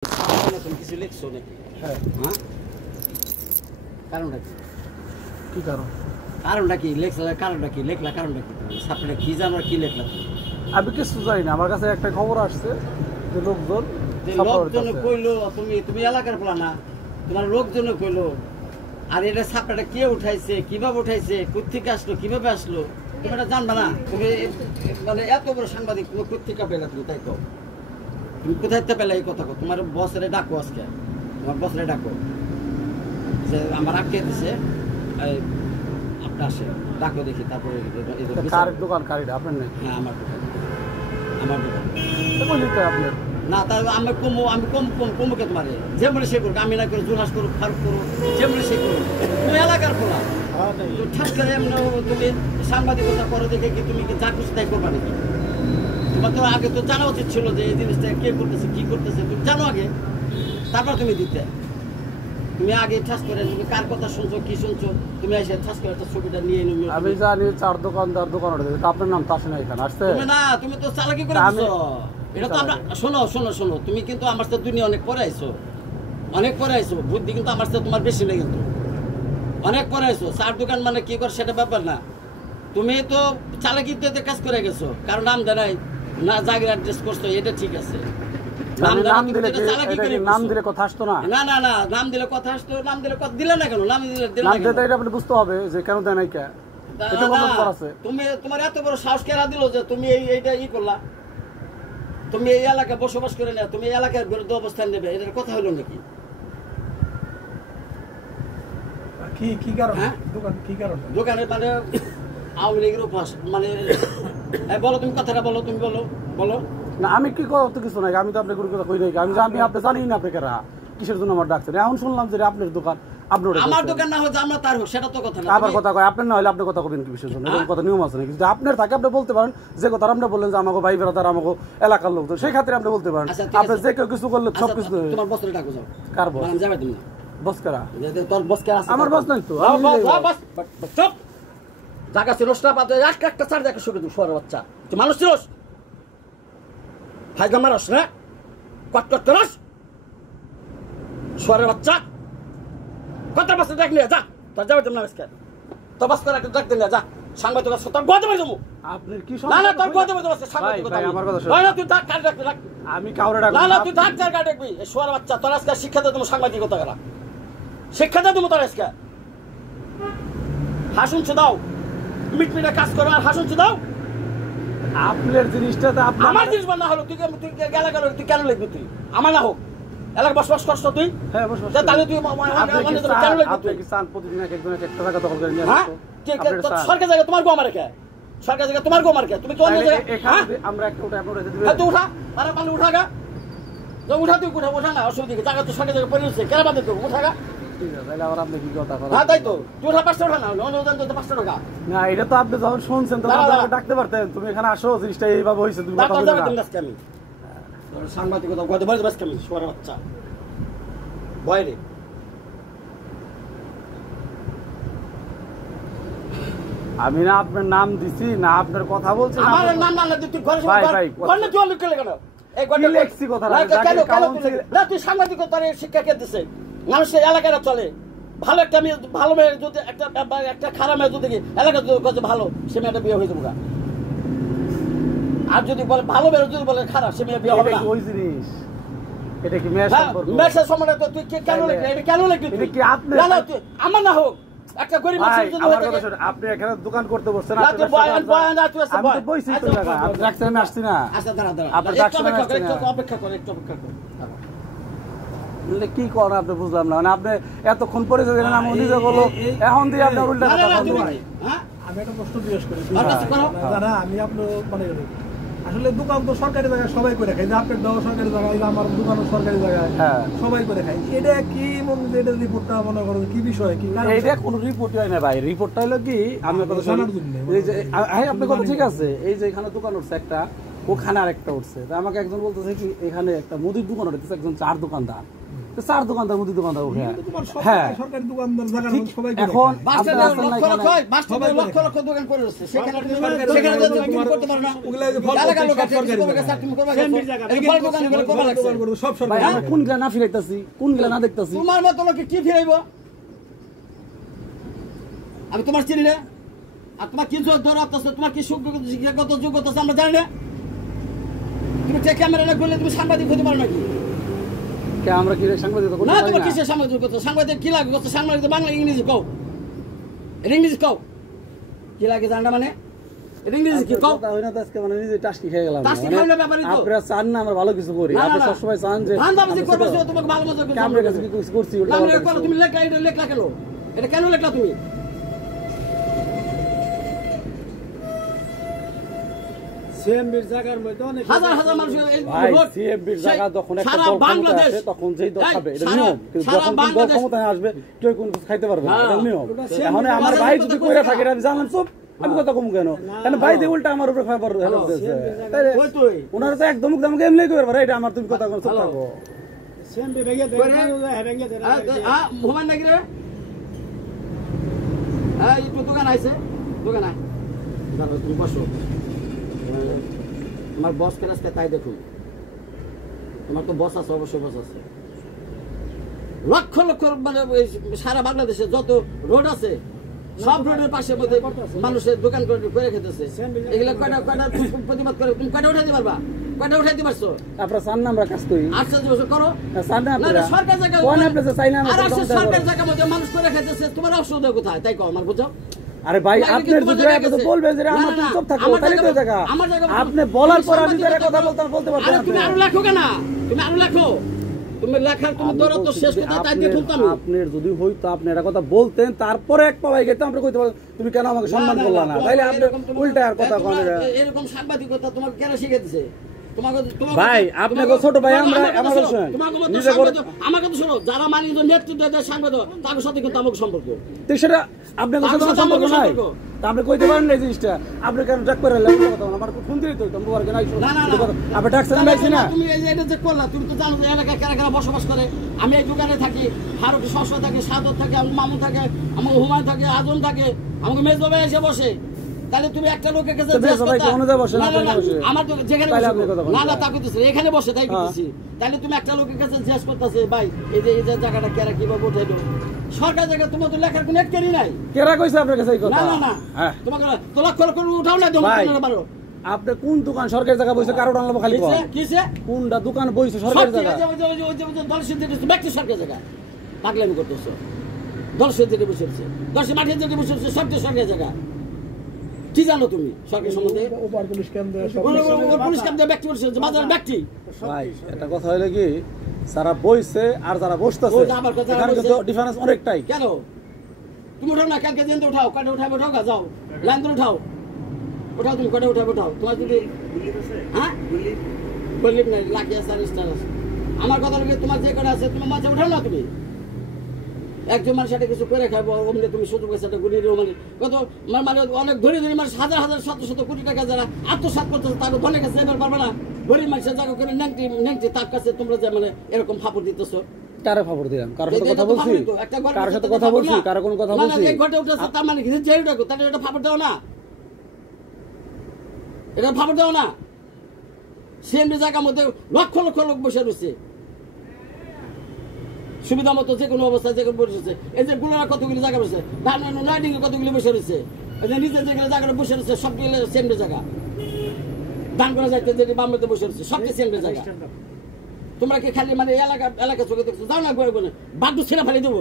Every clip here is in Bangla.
কিছু লিখছো নাকি? হ্যাঁ। হ্যাঁ, কারণটা কি? কি কারণ? কারণটা কি লেখলা? কারণটা কি লেখলা? কারণটা কি? সাপটা কি জানো কি লেখলা? আমি কিছু জানি না, আমার কাছে একটা খবর আসছে যে লোকজন লোকজন কইলো তুমি এলাকার বলা না, তোমার লোকজন কইলো। আর এটা সাপটা কে উঠাইছে, কিভাবে উঠাইছে, কোথেকে আসলো, কিভাবে আসলো, তুমি এটা জানবা না? তুমি মানে এত বড় সাংবাদিক, তুমি কোথেকে পেলে? তুমি তাই তো, তুমি কোথায় পেলে এই কথা? তোমার বসরে ডাকো আজকে, তোমার বসরে ডাকো যে আমার আটকে দিছে, আপনি আসে ডাকো দেখি। তারপরে কার দোকান? কারিটা আপনার নেই? হ্যাঁ, আমার দোকান, আমার দোকান। আপনার না, তার আমি কমুকে তোমারে যে বলে সে করুক, আমি না করে জোরহাস করুক, ফারুক করুক, যে বলে সে করুক। তুমি এলাকার খোলা ঠাস করে এমন তুমি সাংবাদিকতা করো দেখে কি তুমি যা খুশি তাই করবা নাকি? তোমার তো আগে তো জানা উচিত ছিল যে এই জিনিসটা কে করতেছে, কি করতেছে, তুমি জানো আগে, তারপর তুমি দিতে। তুমি আগে ঠাস করে তুমি কার কথা শুনছো, কি শুনছো, তুমি এসে ঠাস করে একটা ছবিটা নিয়ে নিবে। আমি জানি 4 দোকানদার দোকান ওঠে, আপনার নাম তো আসে না এখানে। আসছে তুমি না, তুমি তো চালাকি করে দিছো। এটা তো আমরা শোনো, তুমি কিন্তু আমার সাথে দুনিয়া অনেক পরে আইছো, অনেক পরে আইছো। বুদ্ধি কিন্তু আমার সাথে তোমার বেশি নেই, কিন্তু অনেক পরে আইছো। 4 দোকান মানে কি করে সেটা ব্যাপার না। তুমি তো চালাকিতে কাজ করে গেছো, কারণ নাম দেয় না, জায়গার অ্যাড্রেস করছো, এটা ঠিক আছে। নাম দিলে কথা আসতো না? না, নাম দিলে কথা আসতো। নাম দিলে কথা দিলে না কেন? নাম দিলে এটা আপনি বুঝতে হবে যে কেন দেয় নাই কে। তুমি তোমার এত বড় সাহস কেরা দিল যে তুমি এইটা করলা? তুমি এই এলাকায় বসবাস করে না, তুমি এই এলাকার বিরুদ্ধে অবস্থান নেবে, এটার কথা হলো নাকি? কি কারণ? হ্যাঁ, দোকান কি কারণ? দোকানের মানে আওয়ামী লীগের উপাস মানে বলো, তুমি কথাটা বলো, তুমি বলো। না, আমি কি করতে কিছু নাই, আমি তো আপনার কোনো কথা কই নাই। আমি আপনি জানি না আপনি কেরা কিসের জন্য আমার ডাকছেন। এখন শুনলাম যে আপনার দোকান, আমার দোকান না হোক আমরা তার হোক, সেটা তো কথা না। আবার কথা কয় আপনার না হলে আপনি কথা কবেন কি বিষয়ের জন্য? এরকম কথা নিয়ম আছে নাকি? যদি আপনার থাকে আপনি বলতে পারেন, যে কথা আপনি বললেন যে আমাকে ভাই বেড়াতার আমাকে এলাকার লোক, সেই ক্ষেত্রে আপনি বলতে পারেন। আপনি যে কেউ কিছু করলে সব কিছু। তোমার বসরে ডাকো, যাও। কার বস? যাবে তুমি না। বস কারা? তোর বস কারা? আমার বস নাই তো। চুপ, জায়গা ছিল না পাতে একটা চার দেখা শুরু দিও। শোয়ার বাচ্চা, তুই মানুষ ছিলস? ফাইগা মারস না, কট করস, শোয়ারের বাচ্চা। কথা বাস ডাক নিয়ে যা, তোর যাবে তুমি না আজকে। তো বাস করে একটা ডাক দিন যা, সাংবাদিক আছে তোর গোয়াতে যাবো। আপনার কি না, তোর গোয়াতে যাবো সাংবাদিকতা। আমার কথা শুনুন। না, তুই ডাক কাট ডাক। আমি কাউরে ডাক না, তুই ডাক চার কাট ডাকবি। এই শোয়ারের বাচ্চা, তোর আজকে শিক্ষা দে তুমি সাংবাদিকতা করা, শিক্ষা দে তুমি তোর আজকে। হাসুনছে দাও, মিটমিটে কাজ করো আর হাসুনছে দাও। আপনার জিনিসটা তো আমার জিনিস না হলো, তুই গেলে তুই কেন লিখবি? তুই আমার না হোক, এলাকা বসবাস করছ তুই। হ্যাঁ, বসবাস। তাহলে তুই কেন লিখবি? তুই প্রতিদিন একজন একটা টাকা দখল করে নিয়ে হ্যাঁ, সরকার জায়গা তোমার গো আমার কে? সরকার জায়গা তোমার গো আমার কে? তুমি কোন জায়গা? আমরা একটা উঠে আপনারা দিবেন। হ্যাঁ, তুই উঠা, আরে পানি উঠা গা, উঠা, তুই উঠা না, অসুবিধা কি? জায়গা তো সরকার জায়গা পড়ে রয়েছে, কেন বাদে তুই উঠা গা। ঠিক আছে, তাহলে আবার আপনি কি কথা বলেন? হ্যাঁ, তাই তো, তুই উঠা, 5টা উঠা না, অনুদান তো 5টা টাকা। না, এটা তো আপনি যখন শুনছেন তখন আপনি ডাকতে পারতেন, তুমি এখানে আসো, জিনিসটা এইভাবে হইছে, তুমি কথা বলতে না। আমি সাংবাদিকতা গদে বলে বাস কেমন শোয়ার বাচ্চা বয়রে। আমি না আপনার নাম দিছি না আপনার কথা বলছি না। আমার নাম না তুই ঘরে ঘরে তুই লিখে কেন? এই কি লেখছি কথা না? না, তুই সাংবাদিকতার শিক্ষা কে দিছে? মানুষের এলাকাটা চলে ভালো। একটা মেয়ে, ভালো মেয়ে যদি একটা খারাপ মেয়ে যদি এলাকা যদি ভালো, সে মেয়েটা বিয়ে হয়ে যাবো। আর যদি বলে ভালো মেয়ে, যদি বলে খারাপ, সে মেয়ে বিয়ে হবে না। ওই জিনিস এটা কি মেয়ের সম্পর্ক? মেয়ের সম্পর্ক তো তুই কেন লিখলি? এটা কেন লিখলি? এটা কি আপনি? না, তুই আমার না হোক, একটা গরিব মানুষ যদি আমার কথা শুনুন। আপনি এখানে দোকান করতে বসছেন, না তুই বয়ান না, তুই আছে আমি তো বইছি তো জায়গা। আপনি ডাকছেন আমি আসছি না। আচ্ছা, দাঁড়া আপনি ডাকছেন আমি আসছি না। একটু অপেক্ষা কর। কি করেন আপনি? বুঝলাম না। মানে আপনি এতক্ষণ পরে যে নাম নিজে বলো, এখন দিয়ে আপনার উল্টা কথা বলবেন। আমি একটা প্রশ্ন জিজ্ঞেস করি। দাদা, আমি আপনার মানে আসলে দোকান তো সরকারি জায়গায় সবাই করে খাই, আপনার দেওয়া সরকারি জায়গায়, আমার দোকানও সরকারি জায়গায়, সবাই করে খাই। এটা কি মনে হয়? এটা রিপোর্টটা মনে করো কি বিষয়? কি এইটা কোনো রিপোর্ট হয় না ভাই। রিপোর্টটা হলো কি, আমি কথা জানার জন্য। এই যে আপনার কথা ঠিক আছে, এই যে এখানে দোকান উঠছে একটা, ওখানে আরেকটা উঠছে। আমাকে একজন বলতেছে কি এখানে একটা মুদির দোকান উঠেছে, একজন 4 দোকানদার। তো 4 দোকানদার মুদি দোকানদার উঠে তোমার হ্যাঁ সরকারি দোকানদার জায়গা সবাই করে এখন বাসটা আপনারা আছেন না লক্ষ এখানে? লক্ষ বাসটা লক্ষ লক্ষ দোকান করে রয়েছে সেখানে সেখানে তো তুমি করতে পারো না ওগুলা যে ফল এলাকার লোক আছে সরকারি তুমি জায়গা। তুমি করবে এই ফল দোকানগুলো করবে লাগছে দোকান করে সব ভাই সরকারি আমরা কোনগুলা না ফিরাইতাছি কোনগুলা না দেখতাছি তোমার মতো লোকে কি ফিরাইবো আমি তোমার চিনি না আর তোমার কি দৌড়াতে আছে তোমার কি শিক্ষাগত যোগ্যতা আছে আমরা জানি না তুমি ক্যামেরা না করলে তুমি সাংবাদিক হতে পারো নাকি কে আমরা কি সাংবাদিকতা করতে না পারি তোমার না কিসের সাংবাদিকতা সাংবাদিক কি লাগে সাংবাদিক বাংলা ইংরেজি কও ইংরেজি কও কি লাগে জানা মানে ইংরেজি কি কও কথা হই না তো আজকে মানে নিজে টাস্কি খেয়ে গেলাম টাস্কি খাওয়ানোর ব্যাপারই তো। আপনারা চান না আমরা ভালো কিছু করি না, না, আপনি না। সবসময় চান যে ধান্দাবাজি আমরা করবে ছোট- তোমাকে ভালো মজা করতে আপনার কাছে কি কিছু করছি উল্টা না, পাল্টা করো, কিছু? তুমি লেখলা এটা লেখলা কেন এটা কেন লেখলা তুমি সিএমবির জায়গার মধ্যে অনেক হাজার হাজার মানুষ এই ভাই রোড, সিএমবির সেই জায়গা যখন একটা সারা দল ক্ষমতায় বাংলাদেশ আসে তখন যেই দল এই, খাবে এটা সারা- নিয়ম কিন্তু সারা যখন কোন দল বাংলাদেশ- ক্ষমতায় আসবে কেউ কোনো কিছু খাইতে পারবে না হ্যাঁ। এটা নিয়ম ওটা এখন CMB আমার বাজারের ভাই কথা যদি কইছে কইরা না। থাকে এটা আমি জানলাম চুপ আমি কথা কম কেন কারণ ভাই দিয়ে উল্টা আমার উপরে খাবার হেল্প দিয়েছে তাইলে কই তুই ওনারা তো একদম আমাকে এমনি কইবার পারে এটা আমার তুমি কথা কম চুপ থাকো সিএমবি ভেঙে দেয় ভেঙে দেয় মোবাইল নাকি রে একটু দোকান আইছে দোকান আয় দাঁড়াও, তুমি বসো আমার বস কেন আজকে তাই দেখুন তোমার তো বস আছে অবশ্যই বস আছে লক্ষ লক্ষ মানে ওই সারা বাংলাদেশে যত রোড আছে সব রোডের পাশে মধ্যে মানুষের দোকান করে করে খেতেছে এগুলো কয়টা কয়টা প্রতিবাদ করে তুমি কয়টা উঠাইতে পারবা কয়টা উঠাইতে পারছো আপনারা চান না আমরা কাজ করি 800 বছর করো চান না না আপনারা সরকার জায়গা কোন আপনি যে চাই না আমরা আর কথা বলতে সরকার পারবো। জায়গা মধ্যে মানুষ করে খেতেছে তোমার অসুবিধা কোথায় তাই কও আমার বুঝো আরে ভাই তোমার আপনার কিন্তু যদি তোমার আপনি তো জায়গা বলবেন যে আছে। আমার না, তুমি না, চুপ থাকো আমার তাহলে তো জায়গা- জায়গা আমার জায়গা আপনি বলার পর আমি সাংবাদিকতা তার কথা করো। বলতে পারবেন আরে তুমি আরো আপনি লেখো কেন তুমি আরো লেখো তুমি লেখার তুমি আমি দৌড়াতো বলছি শেষ যে কথা তাই আপনার- দিয়ে তুলতাম আপনার যদি হইতো আপনি একটা কথা বলতেন তারপরে এক পাওয়াই গেতে আমরা কইতে পারতাম তুমি কেন আমাকে সম্মান করলা না তাইলে আপনি উল্টা আর কথা কোন এরকম সাংবাদিকতা তোমাকে কেন শিখে দিছে ভাই, আপনাকে ছোট ভাই আমরা আমাকে শুনেন নিজে করে আমাকে তো শোনো যারা মালিক নেতৃত্ব দেয় সাংবাদিক তাদের সাথে কিন্তু আমাকে সম্পর্ক তো সেটা আপনার কাছে তার কোনো সাথে সম্পর্ক আমার নাই সম্পর্ক। তা আপনি কইতে পারেন না এই জিনিসটা আপনি কেন ডাক করে লাগলো কথা বলেন? আমার ফোন দিয়ে তো তোমার কেন আইছো না, না, না। আপনি ডাকছেন না আইছি না তুমি এই যে এটা যে করলা তুমি তো জানো যে এলাকায় কারা কারা বসবাস করে আমি এই দোকানে থাকি ফারুক সরস্বত থাকে সাদত থাকে আমার মামু থাকে আমার হুমায়ুন থাকে আজম থাকে আমাকে মেজো ভাই এসে বসে তাহলে তুমি একটা লোকের কাছে তো জিজ্ঞেস মেজো ভাই করতা- কোন জায়গায় বসে না, না, না, না, আপনি বসে? আমার তো যেখানে তাহলে বসে আপনি কথা বলেন। না না তা কইতেছে এখানে বসে তাই কইতেছি তাহলে তুমি একটা লোকের কাছে জিজ্ঞেস করতেছে ভাই এই যে জায়গাটা কেরা কিভাবে উঠাইলো সরকার জায়গা তোমার তো লেখার কোনো একটারই নাই কেরা কইছে আপনার কাছে এই কথা না না না হ্যাঁ তোমাকে তো লক্ষ লক্ষ উঠাও না ভাই, তোমার পারো আপনি কোন দোকান সরকারি জায়গা বইছে কারো আনলো খালি কিসে কোন? কিসে কোনটা দোকান বইছে সব সরকারি ঠিক জায়গা আছে, ওই যে দল সিদ্ধি ব্যক্তি সরকার জায়গা পাগলামি করতেছো দল সিদ্ধি বসে রয়েছে দর্শে মাঠে যেতে বসে রয়েছে সব সরকার জায়গা কি জানো তুমি সরকার সম্বন্ধে ওপার পুলিশ কেন্দ্র সব ওর পুলিশ কাম দিয়ে ব্যক্তি বসে রয়েছে বাজার ব্যক্তি ভাই এটা কথা হইলো কি যারা বইছে আর যারা বসতেছে ওই যে আবার কথা এখানে বলছে। কিন্তু ডিফারেন্স অনেকটাই কেন তুমি উঠাও না কালকে দিন উঠাও কটা উঠাবে উঠাও গা যাও লাইন ধরে উঠাও উঠাও তুমি কটা উঠাবে উঠাও তোমার যদি হ্যাঁ বললি না লাখি আছে আর স্টার আছে আমার কথা বলে তোমার যে কটা আছে তুমি মাঝে উঠাও না তুমি একজন মানুষ একটা কিছু করে খাবো অমনি তুমি সুযোগ আছে একটা গুলি মানে কত মানে অনেক ধরে ধরে মানুষ হাজার হাজার শত শত কোটি টাকা যারা আত্মসাৎ করতেছে তাকে ধনের কাছে এবার পারবে না গরিব মানুষের জায়গা করে নেংটি নেংটি তার কাছে তোমরা যে মানে এরকম ফাপড় দিতেছো কারে খবর দিলাম কারোর সাথে এটা কথা তো বলছি ফাপড়ই তো, একটা ঘরের কারোর সাথে ভিতরে কথা ফাপড় বলছি না। কারো কোনো কথা না, না, বলছি এই ঘরটা উঠেছে তার মানে কি যে উঠাকো তাহলে এটা ফাপড় দাও না এটা ফাপড় দাও না সিএমডি জায়গার মধ্যে লক্ষ লক্ষ লোক বসে রয়েছে সুবিধা মতো যে কোনো অবস্থায় যে কোনো বসেছে এই যে গুলোরা কতগুলি জায়গা বসে নাইডিং কতগুলি বসে রয়েছে এই যে নিজের যেগুলো জায়গাটা বসে রয়েছে সবগুলো সিএমডি জায়গা দান করা যাইতে যে বামতে বসে রয়েছে সবকে সিএমডি জায়গা তোমরা কি খালি মানে এলাকা চোখে দেখছো যাও না ঘরে ঘরে বাধ্য ছেড়ে ফেলে দেবো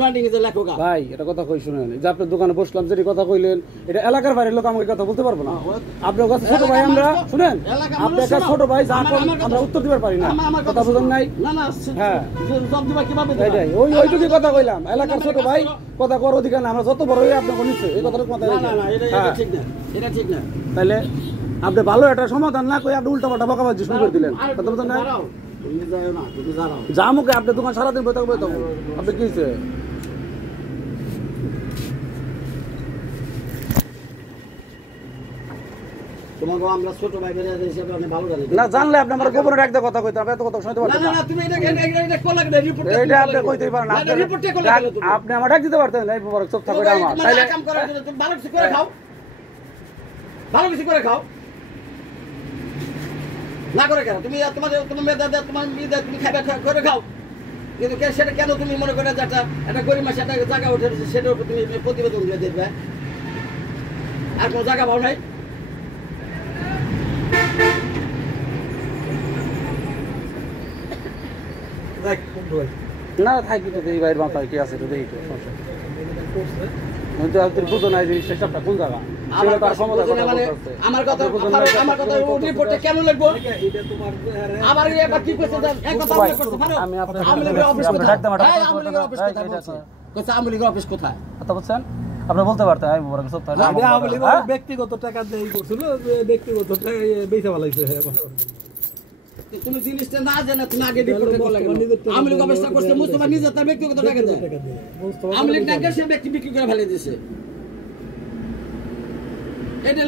নাইডিং যে লেখো গা ভাই এটা কথা কই শুনেন এই যে আপনার দোকানে বসলাম যেটি কথা কইলেন এটা এলাকার বাইরের লোক আমাকে কথা বলতে পারবো না আপনার কাছে ছোট ভাই আমরা শুনেন আপনার কাছে ছোট ভাই যা আমরা উত্তর দিতে পারি না কথা বুঝেন নাই না না হ্যাঁ। জব দিবা কিভাবে দিবা? এইটাই ওইটুকুই কথা কইলাম এলাকার ছোট ভাই কথা করার অধিকার না আমরা যত বড় হই আপনাকে নিশ্চয় এই কথাটা কথা না না না এটা ঠিক না এটা ঠিক না তাহলে আপনি ভালো একটা সমাধান না কই আপনি উল্টা পাল্টা বকাবাজি শুরু করে দিলেন আরে কথা বুঝেন না দাঁড়াও, তুমি যাও না তুমি দাঁড়াও যা মুখে আপনি দোকান সারাদিন বই থাকবো আপনি কি হয়েছে তোমাকে আমরা ছোট ভাই বেরিয়ে হিসেবে অনেক ভালো জানি। না জানলে আপনি আমার গোপনে রাখতে কথা কইতে আপনি এত কথা শুনতে পারতেন না না তুমি এটা কোলা রিপোর্ট এটা আপনি কইতেই পারেন আপনি রিপোর্টে কোলা আপনি আমার ডাক দিতে পারতেন এই মোবারক চুপ থাকো এটা আমার তাইলে কাম করার জন্য তুমি ভালো কিছু করে খাও, ভালো কিছু করে খাও না করে কেন তুমি তোমার মেয়ে দাদা তোমার মেয়ে তুমি খাবে করে খাও, কিন্তু সেটা কেন তুমি মনে করে যে একটা গরিব মাসে একটা জায়গা উঠে সেটার উপর তুমি প্রতিবেদন দিয়ে দেবে আর কোনো জায়গা পাও নাই? না থাকি তো এই বাইরের মাথায় কি আছে তো দেখি তো আপনি বুঝো না যে সেসবটা কোন জায়গা আমার কথা রিপোর্টে কেন লিখবো? আবার এবার কি কইছে এক কথা আমি আমলিগের অফিস কোথায়? আমলিগের অফিস কোথায় বলছে? কইছে আমলিগের অফিস কোথায়? কথা বলছেন আপনি বলতে পারতেন আমি মোবারক সব তাহলে আমি আমলিগের ব্যক্তিগত টাকা দিয়ে করছিল, ব্যক্তিগত টাকা বেচা ফলাইছে। তুমি জিনিসটা না জানা তুমি আগে রিপোর্টে কল লাগে। আমলিগ অবস্থা করছে মুস্তফা নিজে তার ব্যক্তিগত টাকা দেয়। আমলিগ টাকা সে ব্যক্তি বিক্রি করে ফেলে দিয়েছে। এটা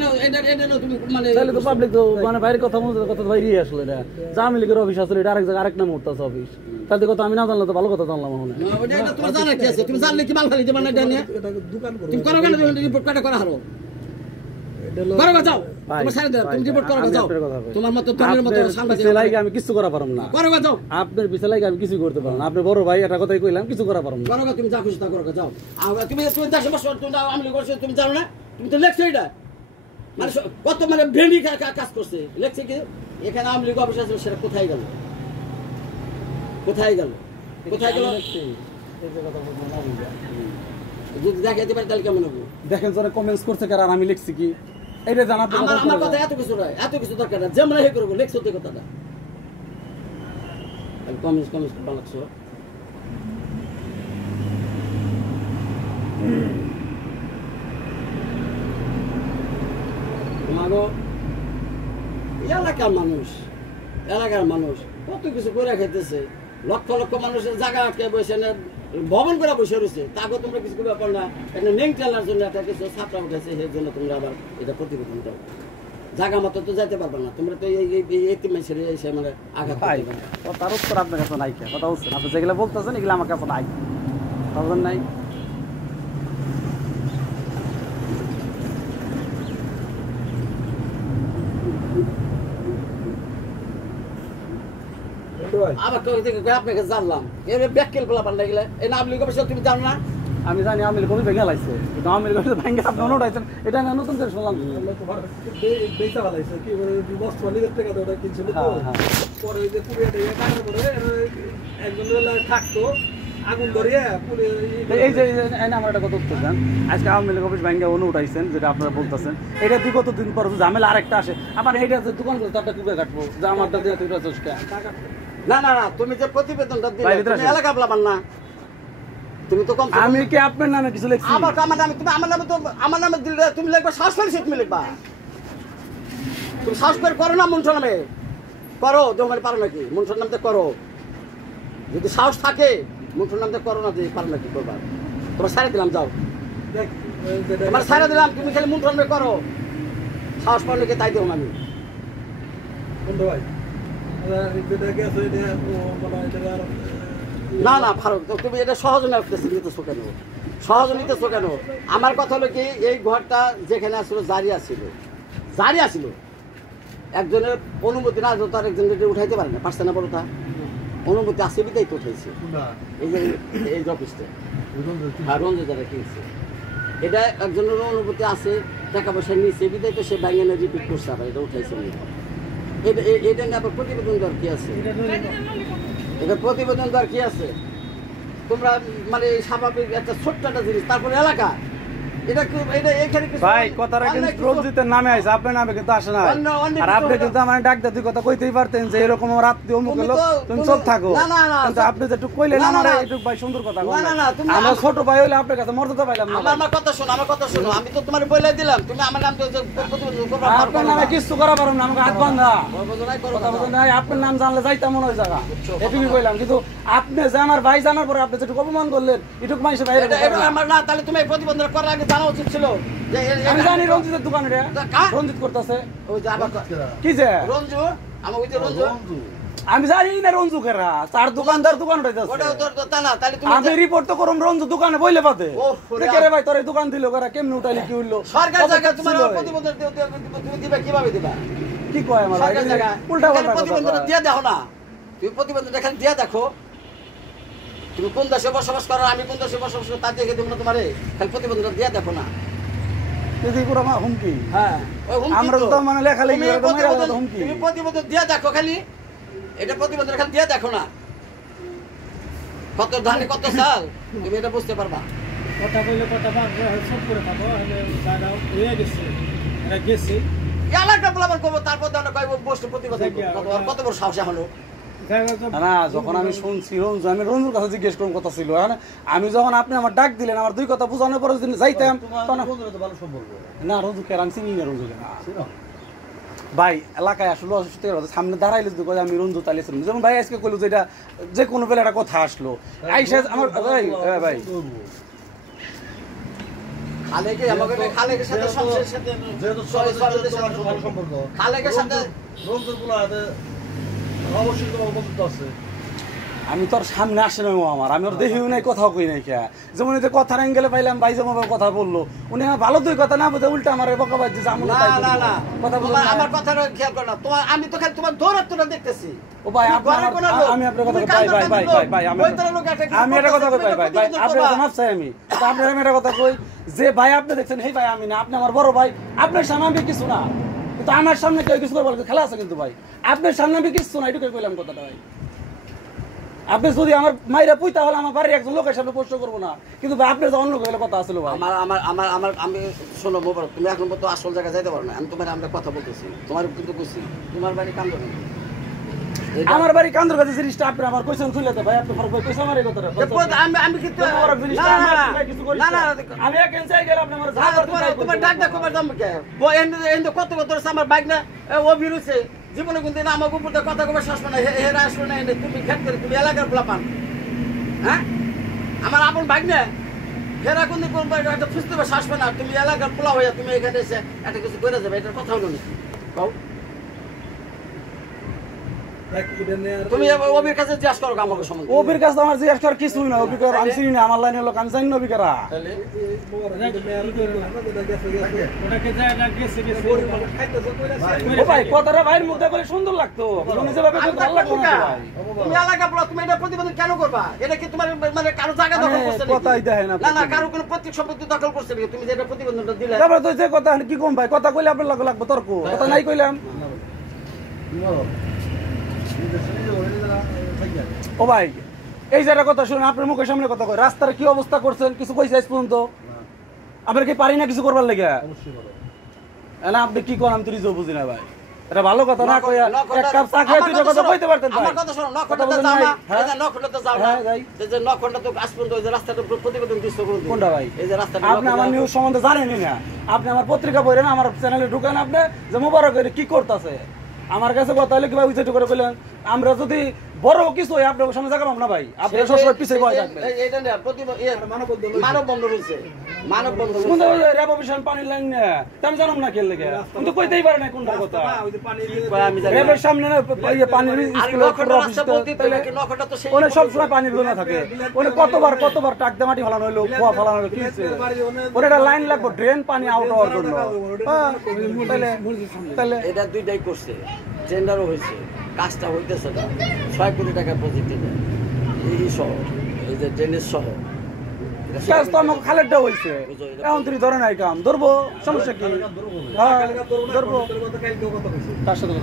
তুমি মানে তাহলে তো পাবলিক তো মানে বাইরের কথা মনে কথা বাইরে আসলে এটা জামিলিগের অফিস আসলে এটা আরেক জায়গা আরেক নাম উঠতেছে অফিস তাহলে কথা আমি না জানলে তো ভালো কথা জানলাম মনে হয়। এটা তোমার জানা কি আছে? তুমি জানলে কি মাল ফেলে দিবা না এটা নিয়ে? এটা দোকান করো, তুমি করো কেন রিপোর্ট করা হারো? করো যাও তোমার সাইড দাও, তুমি রিপোর্ট করো যাও। তোমার মত তোমার মত সাংবাদিক লাগে আমি কিছু করা পারম না। করো যাও, আপনার পিছে লাগে আমি কিছু করতে পারব না। আপনি বড় ভাই এটা কথাই কইলাম কিছু করা পারম না। করো তুমি যা খুশি তা করো যাও। আর তুমি 10 বছর তুমি আমলি করছো তুমি জানো না? তুমি তো লেখছো এটা মানে কত মানে ভেন্ডি কাজ করছে লেখছে কি এখানে আমলি অফিস আছে সেটা কোথায় গেল? কোথায় গেল? কোথায় গেল? যদি দেখাইতে পারি তাহলে কেমন হবে? দেখেন যারা কমেন্টস করছে কারণ আমি লিখছি কি এটা জানাতে আমার কথা এত কিছু দরকার না, যেমন হে করবো লেখছো তো কথাটা কমেন্টস ভালো লাগছো। তোমারও এলাকার মানুষ কত কিছু করে খাইতেছে, লক্ষ লক্ষ মানুষের জায়গা আটকে বসে ভবন করে বসে রয়েছে, তাকে তোমরা কিছু ব্যাপার না একটা নেং চালার জন্য একটা কিছু ছাপড়া উঠেছে সেই জন্য তোমরা আবার এটা প্রতিবেদন দাও। জায়গা মতো তো যাইতে পারবে না, তোমরা তো এই মেসের এসে মানে আঘাত করতে পারবে। তার উত্তর আপনার কাছে নাই কথা বলছেন আপনি যেগুলো বলতেছেন এগুলো আমার কাছে নাই বুঝলেন নাই। আবার আপনাকে জানলাম এর ব্যাককেল বলা পাল্লা গেলে এই নাম লিখে বসে তুমি জানো না? আমি জানি আমিল কবি ভেঙে লাইছে কিন্তু আমিল কবি ভেঙে আপনি উঠাইছেন এটা আমি নতুন করে শুনলাম। বেচা ফলাইছে কি বস্তু নিজের টাকা ওটা কিনছিল তো পরে ওই যে পুরিয়াটা কাটার পরে একজন থাকতো আগুন ধরিয়ে এই যে আমার একটা কথা উত্তর দেন আজকে আওয়ামী লীগ অফিস ভেঙে উঠাইছেন যেটা আপনারা বলতেছেন এটা বিগত দিন পর ঝামেলা আরেকটা আসে আবার এইটা যে দোকান করতে একটা কুপে কাটবো যে আমারটা দিয়ে তুই না না না তুমি যে প্রতিবেদনটা দিলে তুমি এলাকা বলাবার না, তুমি তো কম আমি কি আপনার নামে কিছু লিখছি? আমার নামে তুমি আমার নামে দিলে তুমি লিখবা শ্বাস ফেলছি তুমি লিখবা, তুমি শ্বাস করে করো না মুন্সর নামে করো জঙ্গলে পারো নাকি মুন্সর নামতে করো, যদি সাহস থাকে মুন্সর নামতে করো না যদি পারো নাকি করবা তোমার সাইরে দিলাম যাও তোমার সাইরে দিলাম তুমি খালি মুন্সর নামে করো সাহস পারলে কি তাই দেবো আমি। না না ফারুক তুমি এটা সহজ নিতেছো কেন? সহজ নিতেছো কেন? আমার কথা হলো কি এই ঘরটা যেখানে আসলে জারি আসিল একজনের অনুমতি না তো আর একজন উঠাইতে পারে না পারছে না বলো তা অনুমতি আছে বিদায় তো উঠাইছে এই যে এই অফিসটা রঞ্জিত যারা কিনছে এটা একজনের অনুমতি আছে টাকা পয়সা নিচ্ছে বিদায় তো সে ব্যাঙ্গানে রিপিট করছে আবার এটা উঠাইছে এটা নিয়ে আবার প্রতিবেদন দেওয়ার কি আছে? এটা প্রতিবেদন দেওয়ার কি আছে? তোমরা মানে স্বাভাবিক একটা ছোট্ট একটা জিনিস তারপরে এলাকা এটা এখানে ভাই কথাটা কিন্তু রঞ্জিতের নামে আছে আপনার নামে কিন্তু আসে না আর আপনি কিন্তু আমার ডাক দিয়ে দুই কথা কইতেই পারতেন যে এরকম আমার আত্মীয় অমুক লোক তুমি চুপ থাকো কিন্তু আপনি যে একটু কইলেন আমার একটু ভাই সুন্দর কথা আমার ছোট ভাই হইলে আপনার কাছে মর্যাদা পাইলাম না। আমার কথা শোনো আমি তো তোমার বলে দিলাম তুমি আমার নাম তো আপনার নামে কিছু করা পারো না আমাকে হাত বান্ধা কথা বলতে নাই আপনার নাম জানলে যাইতাম মনে হয় জায়গা এটুকুই কইলাম কিন্তু আপনি যে আমার ভাই জানার পরে আপনি যেটুকু অপমান করলেন এটুকু মানুষের বাইরে আমার না তাহলে তুমি প্রতিবন্ধক করার আগে আগে জানা উচিত ছিল যে আমি জানি রঞ্জিতের দোকান রে রঞ্জিত করতেছে ওই যে আবার কি যে রঞ্জু আমার ওই যে রঞ্জু আমি জানি না রঞ্জু কেরা চার দোকানদার দোকান রইতাছে ওটা তো তা না তাহলে তুমি আমি রিপোর্ট তো করম রঞ্জু দোকানে বইলে পাতে কে রে ভাই তোর এই দোকান দিল কেরা কেমনে উঠাইলি কি হইলো সরকার জায়গা তোমার প্রতিবন্ধক তুমি দিবে কিভাবে দিবা কি কয় আমার সরকার জায়গা উল্টা পাল্টা প্রতিবন্ধক দিয়ে দেখো না তুমি প্রতিবন্ধক এখানে দিয়ে দেখো তুমি কোন দেশে বসবাস করো আমি কোন দেশে বসবাস করি তা দেখে দেবো না তোমারে খালি প্রতিবন্ধক দিয়ে দেখো না যদি পুরো মা হুমকি হ্যাঁ ওই হুমকি আমরা তো মানে লেখালেখি করে তো হুমকি তুমি প্রতিবন্ধক দিয়ে দেখো খালি এটা প্রতিবন্ধক খালি দিয়ে দেখো না কত ধানে কত চাল তুমি এটা বুঝতে পারবা কথা কইলে কথা সব করে থাকো জায়গা হয়ে গেছে এটা গেছে এলাকা বলাবার করবো তারপর দাও কয় বস্তু প্রতিবন্ধক কত বড় সাহস হলো না যখন আমি শুনছি রঞ্জু আমি রঞ্জুর কাছে জিজ্ঞেস করুন কথা ছিল হ্যাঁ আমি যখন আপনি আমার ডাক দিলেন আমার দুই কথা বোঝানোর পরে যদি যাইতাম না রঞ্জু কে আমি চিনি না রঞ্জু ভাই এলাকায় আসলে অসুস্থ সামনে দাঁড়াইলে যদি আমি রঞ্জু তালিয়েছিলাম যেমন ভাই আজকে কইলো যে এটা যে কোনো বেলা একটা কথা আসলো আইসা আমার ভাই ভাই খালেকে আমাকে খালেকের সাথে সংসারের সাথে যেহেতু সম্পর্ক খালেকের সাথে রঞ্জুর গুলাতে অবশ্যই তোমার বন্ধুত্ব আছে আমি তোর সামনে আসে না আমার আমি ওর দেখিও নাই কথাও কই নাই কে যেমন এই যে কথার অ্যাঙ্গেলে পাইলাম ভাই যেমন কথা বললো উনি আমার ভালো দুই কথা না বুঝে উল্টা আমার বকাবাজ যে আমি না না না কথা বলো আমার কথাটা খেয়াল করো না তোমার আমি তো খালি তোমার দৌড়াত্মটা দেখতেছি ও ভাই আমি আপনার কথা ভাই আমি এটা কথা কই ভাই আপনার কথা মাফ চাই আমি তো আপনার আমি এটা কথা কই যে ভাই আপনি দেখছেন এই ভাই আমি না আপনি আমার বড় ভাই আপনার সামনে আমি কিছু না কিন্তু আমার সামনে কেউ কিছু করবার খেলা আছে কিন্তু ভাই আপনার সামনে আমি কিছু না এটুকুই কইলাম কথাটা ভাই আপনি যদি আমার মাইরা পুইতা হলে আমার বাড়ির একজন লোকের সামনে প্রশ্ন করবো না কিন্তু আপনি তো অন্য গেলে কথা আসলো ভাই আমার আমি শোনো মোবারক তুমি এখন তো আসল জায়গায় যাইতে পারো না আমি তোমার আমরা কথা বলতেছি তোমার কিন্তু বুঝছি তোমার বাড়ি কান্দো আমার বাড়ি কান্দর কাছে জিনিসটা আপনি আমার কইছেন খুলতে ভাই আপনি ফরক কইছেন আমার এই কথাটা আমি কিন্তু না না আমি একজন চাই গেল আপনি আমার তোমার ডাক দেখো দাম কে এন্ড কত কত আমার বাইক না ও ভিরুছে জীবনে কোনদিন আমাকে উপর কথা কবে শ্বাস না হেরা আসলো না তুমি খেত করে তুমি এলাকার পোলা পান হ্যাঁ আমার আপন বাইক না হেরা কোনদিন কোন একটা ফুসতে শ্বাস পায় না তুমি এলাকার পোলা হইয়া তুমি এখানে এসে একটা কিছু করে যাবে এটার কথা হলো নাকি কও তুমি ওবির কাছে জিজ্ঞাসা করো আমাকে সম্বন্ধে ওবির কাছে আমার জিজ্ঞাসা করার কিছুই না ওবির আমি চিনি না আমার লাইনের লোক আমি জানি না ওবিকারা ও ভাই কথাটা ভাইয়ের মুখটা বলে সুন্দর লাগতো তুমি যেভাবে ভালো লাগতো না ভাই তুমি এলাকা বলো তুমি এটা প্রতিবেদন কেন করবা এটা কি তোমার মানে কারো জায়গা দখল করছে কথাই দেখেন না না কারো কোনো প্রত্যেক সম্পত্তি দখল করছে নাকি তুমি যেটা প্রতিবেদনটা দিলে তারপরে তো যে কথা কি কম ভাই কথা কইলে আপনার লগে লাগবে তর্ক কথা নাই কইলাম ও ভাই এই যারা কথা শুনুন আপনার মুখের সামনে কথা কয় রাস্তার কি অবস্থা করছেন কিছু কইছে আজ পর্যন্ত আমরা কি পারি না কিছু করবার লেগে না আপনি কি করেন আমি তো বুঝি না ভাই এটা ভালো কথা না কইয়া এক কাপ চা খেয়ে দুটো কথা কইতে পারতেন ভাই আমার কথা শুনো নখটা যাও না এই যে নখটা তো যাও না এই যে নখটা তো আজ পর্যন্ত এই যে রাস্তাটা প্রতিবেদন দিছো কোন কোনটা ভাই এই যে রাস্তাটা আপনি আমার নিউজ সম্বন্ধে জানেনই না আপনি আমার পত্রিকা পড়েন আমার চ্যানেলে ঢুকেন আপনি যে মোবারক কি করতেছে আমার কাছে কথা হলে কি ভাই উইচেট করে বললেন আমরা যদি বড় কিছু হয় আপনার সামনে জায়গা পাবো না ভাই আপনি সবসময় পিছিয়ে বয় থাকবেন এইটা না মানব বন্ধ রয়েছে মানব বন্ধ কোনটা রেভলিউশন পানি লাইন না আমি জানাম না কেন লাগে কিন্তু কইতেই পারে না কোনটা কথা আমি জানি রেবের সামনে না এই পানির স্কুলের অফিস নখটা তো ওনে সব সময় পানির জন্য থাকে ওনে কতবার টাক দে মাটি ফলানো হলো কুয়া ফলানো হলো কি হইছে ওরে একটা লাইন লাগবে ড্রেন পানি আউট হওয়ার জন্য তাহলে এটা দুইটাই করছে টেন্ডারও হয়েছে কাজটা হইতেছে না 6 কোটি টাকা প্রজেক্ট এই শহর এই যে ড্রেনেজ শহর কাজ তো আমাকে খালেরটা হইছে এখন তুমি ধরে নাই কাম ধরবো সমস্যা কি হ্যাঁ ধরবো তার সাথে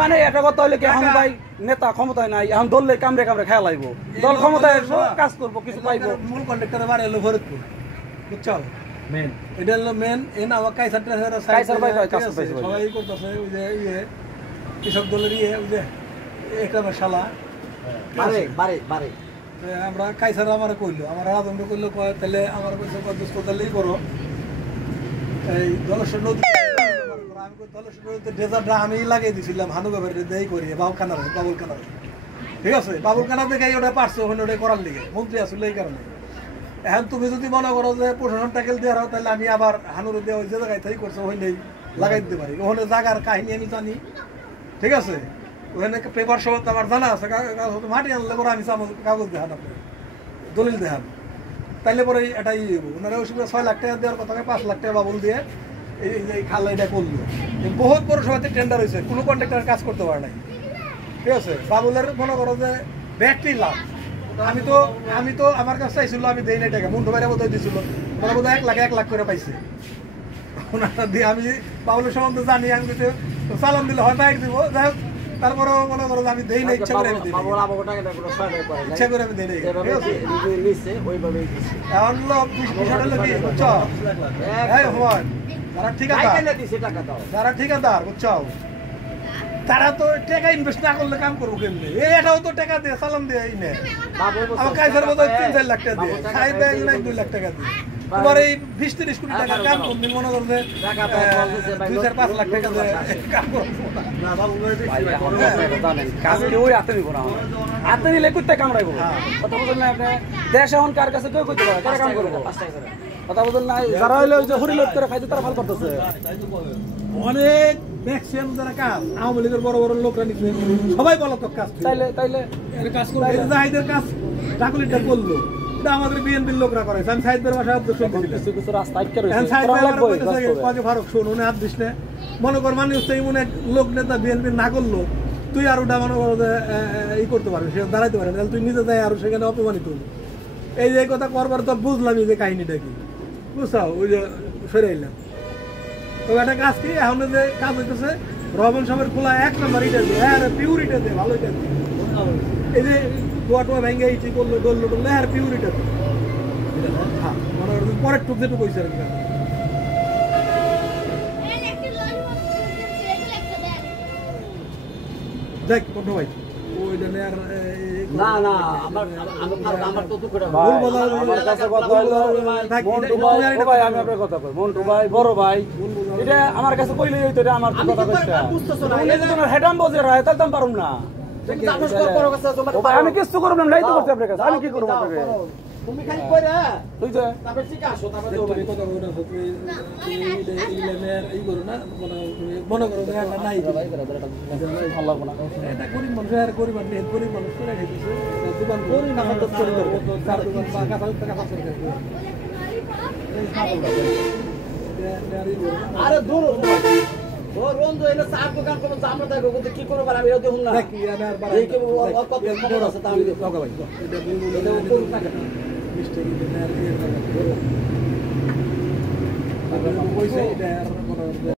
মানে এটা কথা হইলে কি এখন ভাই নেতা ক্ষমতায় নাই এখন দললে কামড়ে কামড়ে খেয়া লাগবো দল ক্ষমতায় কাজ করবো কিছু পাইবো মূল কন্ট্রাক্টরের বাড়ি হলো ফরিদপুর বুঝছো মেন এটা হলো মেন এন আমার কাইসার ভাই কাজ করতেছে সবাই করতেছে ওই যে কৃষক দলের ওই যে একরামের শালা বারে আমরা কাইসার আমার কইলো আমার রাজন্দ্র কইলো তাহলে আমার কইছে কদ্দুস কোদালেই করো এই দলেশ্বর নদী আমি দলেশ্বর নদীতে ডেজার্টটা আমি লাগাই দিছিলাম হানু বাবার দেই করি বাবুল কানারে ঠিক আছে বাবুল কানা দেখে ওটা পারছে ওখানে ওটা করার লিগে মন্ত্রী আসলে এই কারণে এখন তুমি যদি মনে করো যে প্রশাসন ট্যাকেল দেওয়ার হয় তাহলে আমি আবার হানুর দিয়ে ওই যে জায়গায় তাই করছে ওইটাই লাগাই দিতে পারি ওখানে জায়গার কাহিনী আমি জানি ঠিক আছে ওখানে পেপার সহ আমার জানা আছে মাটি আনলে পরে আমি কাগজ দেখান আপনি দলিল দেখান তাইলে পরে এটাই ওনারা ওই সময় 6 লাখ টাকা দেওয়ার কথা 5 লাখ টাকা বাবুল দিয়ে এই খাল এটা করলো বহুত বড় সভাতে টেন্ডার হয়েছে কোনো কন্ট্রাক্টর কাজ করতে পারে নাই ঠিক আছে বাবুলের মনে করো যে ব্যাটারি লাভ আমি তো আমার কাছে চাইছিল আমি দেই নাই টাকা মুন্ডু বাইরে বোধহয় দিছিল ওরা বোধহয় 1 লাখ করে পাইছে ওনারা দিয়ে আমি বাবুলের সম্বন্ধে জানি আমি কিছু চালান দিলে হয় বাইক দিব যাই হোক তারপরেও মনে করো আমি দেই নাই ইচ্ছা করে আমি দিই ইচ্ছা করে আমি দেই নাই এখন বিষয়টা হলো কি বুঝছো যারা ঠিকাদার বুঝছো তারা তো টাকা ইনভেস্ট না করলে কাম করবো কেমনি এটাও তো টাকা দিয়ে সালাম দিয়ে আমার কাজের মতো 3-4 লাখ টাকা দিয়ে সাহেব 2 লাখ টাকা দিয়ে তোমার এই 20-30 কোটি টাকা কাম করবেন মনে করো যে 2-4-5 লাখ টাকা দিয়ে কাম করবো কাজ কেউ হাতে নিব না হাতে নিলে কোথায় কামড়াইবো কথা বলছেন না আপনি দেশ এখন কার কাছে কেউ করতে পারে কারা কাম করবো কথা বলছেন না যারা হইলে ওই যে হরিলোড করে খাইতে তারা ভালো করতেছে অনেক ম্যাক্সিমাম যারা কাজ আওয়ামী লীগের বড় বড় লোকরা নিচ্ছে সবাই পলাতক কাজ তাইলে কাজ করবে জাহিদের কাজ ডাকুলিটা করলো এটা আমাদের বিএনপির লোকরা করে আমি সাইদের বাসায় অধ্যক্ষ কিছু রাস্তা আটকে রয়েছে ফারুক শোন উনি হাত দিস না মনে কর মানুষ তো এমন এক লোক নেতা বিএনপি না করলো তুই আর ওটা মনে করো যে ই করতে পারবি সে দাঁড়াইতে পারবি তাহলে তুই নিজে যাই আর সেখানে অপমানিত হবি এই যে কথা করবার তো বুঝলামই যে কাহিনীটা কি বুঝছাও ওই যে সরে এলাম তো একটা কাজ কি এখন যে কাজ হইতেছে রহমান সাহেবের খোলা 1 নম্বর ইটা দিয়ে হ্যাঁ পিউর ইটা দিয়ে ভালো ইটা দিয়ে এই যে দোয়া ভেঙে ইটি করলো ডললো টললো হ্যাঁ পিউর ইটা দিয়ে মানে পরের টুক যেটুকু কইছে আর কি দেখ কোন ভাই ওইটা নে আর না আমার তো করে আমার কাছে কথা হলো মন্টু ভাই আমি আপনার কথা কই মন্টু ভাই বড় ভাই এটা আমার কাছে কইলেই হইতো এটা আমার কথা কইছে বুঝতেছো না এই যে তোমার হেডাম বজে রায় তাহলে তো পারুম না আমি কিছু করব না লাইতো করতে আপনার কাছে আমি কি করব আপনাকে তুমি খালি কইরা তুই যা তারপর ঠিক আসো তারপর কথা বলনা এই করো না মনে করো এটা নাই ভালো লাগবে না এটা গরিব মানুষ আর গরিব মানুষ করে খাইতেছে দোকান করি না তো চলে করবে তো চার দোকান বা কাঁচা করে আরে দূর ও রোন দো এনে চার দোকান কোন জামা থাকো কিন্তু কি করব আমি এও দেখুন না কি আর এই কি কত খবর আছে তা আমি দেখো ভাই এটা কোন টাকা মিস্টেক এটা আর এর টাকা